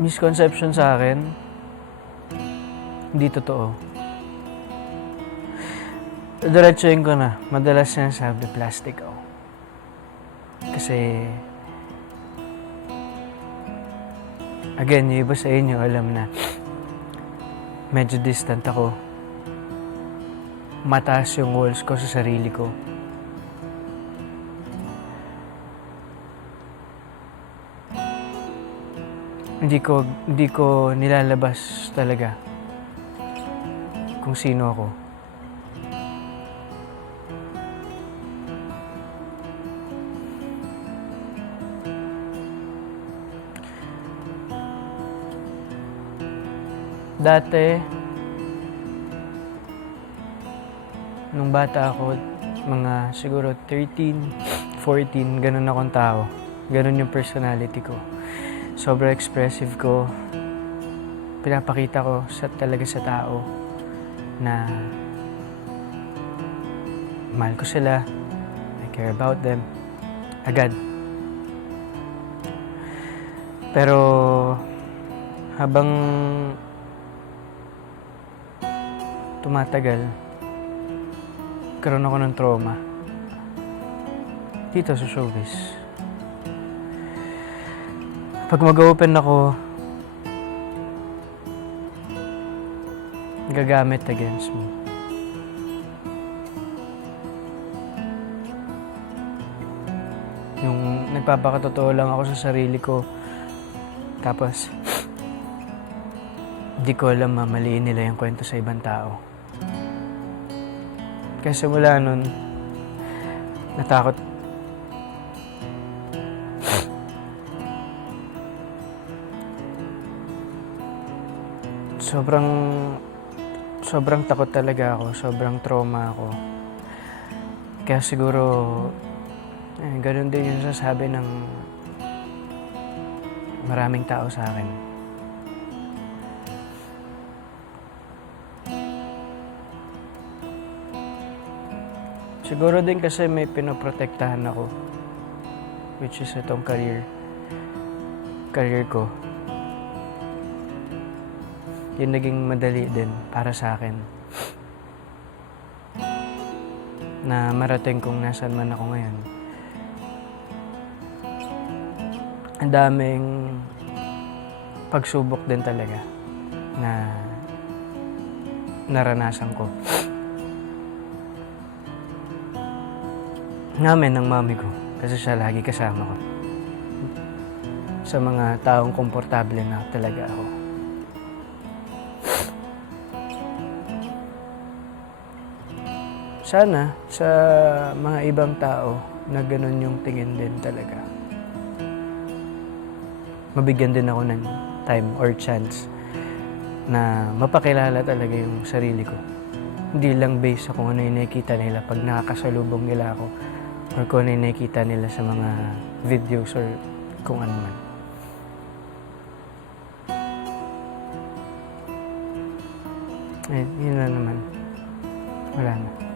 misconception sa akin, hindi totoo. Diretsuhin ko na. Madalas yan sabi plastic ako. Kasi, again, yung iba sa inyo alam na medyo distant ako. Mataas yung walls ko sa sarili ko. Hindi ko hindi ko nilalabas talaga kung sino ako. Dati, nung bata ako, mga siguro 13, 14, ganun akong tao. Ganun yung personality ko. Sobra expressive ko. Pinapakita ko sa, talaga sa tao na mahal ko sila. I care about them. Agad. Pero habang tumatagal, karoon ako ng trauma. Dito sa showbiz. Pag mag-open ako, gagamit against me. Yung nagpapakatotoo lang ako sa sarili ko. Tapos, di ko alam mamaliin nila yung kwento sa ibang tao. Kasi mula nun, natakot. Sobrang, sobrang takot talaga ako. Sobrang trauma ako. Kaya siguro, eh, ganun din yung sasabi ng maraming tao sa akin. Siguro din kasi may pinoprotektahan ako. Which is itong career. Career ko. Yung naging madali din para sa akin. Na marating kung nasan man ako ngayon. Ang daming pagsubok din talaga na naranasan ko. namin ng mami ko kasi siya lagi kasama ko. Sa mga taong komportable na talaga ako. Sana sa mga ibang tao na ganun yung tingin din talaga. Mabigyan din ako ng time or chance na mapakilala talaga yung sarili ko. Hindi lang based sa kung ano yung nakikita nila pag nakakasalubong nila ako or kung ano yung nakikita nila sa mga videos or kung ano man. Eh, yun na naman. Wala na.